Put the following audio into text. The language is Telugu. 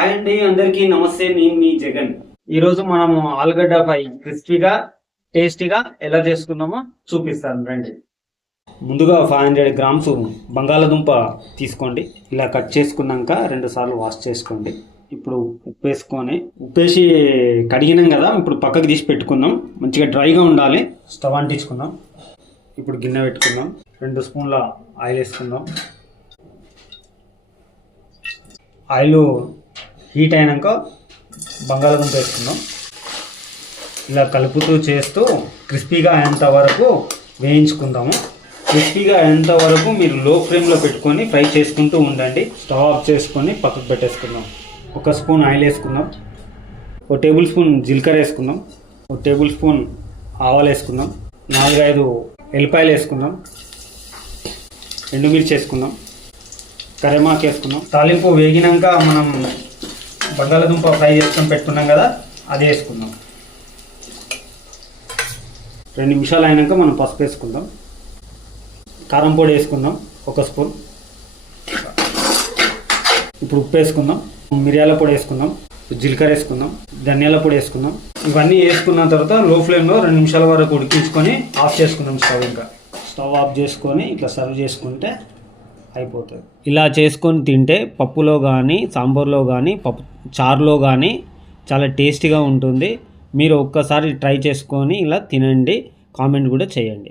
హాయ్ అండి, అందరికీ నమస్తే. నేను మీ జగన్. ఈరోజు మనము ఆలుగడ్డ ఫ్రై క్రిస్పీగా టేస్టీగా ఎలా చేసుకుందామో చూపిస్తాను రండి. ముందుగా 500 గ్రామ్స్ బంగాళదుంప తీసుకోండి. ఇలా కట్ చేసుకున్నాక 2 సార్లు వాష్ చేసుకోండి. ఇప్పుడు ఉప్పు వేసుకొని ఉప్పేసి కడిగినాం కదా, ఇప్పుడు పక్కకి తీసి పెట్టుకుందాం. మంచిగా డ్రైగా ఉండాలి. స్టవ్ అంటించుకుందాం. ఇప్పుడు గిన్నె పెట్టుకుందాం. 2 స్పూన్ల ఆయిల్ వేసుకుందాం. ఆయిల్ హీట్ అయినాక బంగాళదుంప వేసుకుందాం. ఇలా కలుపుతూ చేస్తూ క్రిస్పీగా అయ్యేంత వరకు వేయించుకుందాము. క్రిస్పీగా అయ్యేంత వరకు మీరు లో ఫ్లేమ్లో పెట్టుకొని ఫ్రై చేసుకుంటూ ఉండండి. స్టవ్ ఆఫ్ చేసుకొని పక్కకు పెట్టేసుకుందాం. 1 స్పూన్ ఆయిల్ వేసుకుందాం. 1 టేబుల్ స్పూన్ జీలకర్ర వేసుకుందాం. 1 టేబుల్ స్పూన్ ఆవాలు వేసుకుందాం. 4-5 ఎల్లిపాయలు వేసుకుందాం. ఎండుమిర్చి వేసుకుందాం. కరివేపాకు వేసుకుందాం. తాలింపు వేగినాక మనం బంగాళదుంప ఫ్రై చేసుకొని పెట్టుకున్నాం కదా, అది వేసుకుందాం. 2 నిమిషాలు అయినాక మనం పసుపు వేసుకుందాం. కారం పొడి వేసుకుందాం 1 స్పూన్. ఇప్పుడు ఉప్పు వేసుకుందాం. మిరియాల పొడి వేసుకుందాం. జీలకర్ర వేసుకుందాం. ధనియాల పొడి వేసుకుందాం. ఇవన్నీ వేసుకున్న తర్వాత లో ఫ్లేమ్లో 2 నిమిషాల వరకు ఉడికించుకొని ఆఫ్ చేసుకుందాం స్టవ్. ఇంకా స్టవ్ ఆఫ్ చేసుకొని ఇట్లా సర్వ్ చేసుకుంటే అయిపోతుంది. ఇలా చేసుకొని తింటే పప్పులో కానీ సాంబార్లో కానీ చారులో కానీ చాలా టేస్టీగా ఉంటుంది. మీరు ఒక్కసారి ట్రై చేసుకొని ఇలా తినండి. కామెంట్ కూడా చేయండి.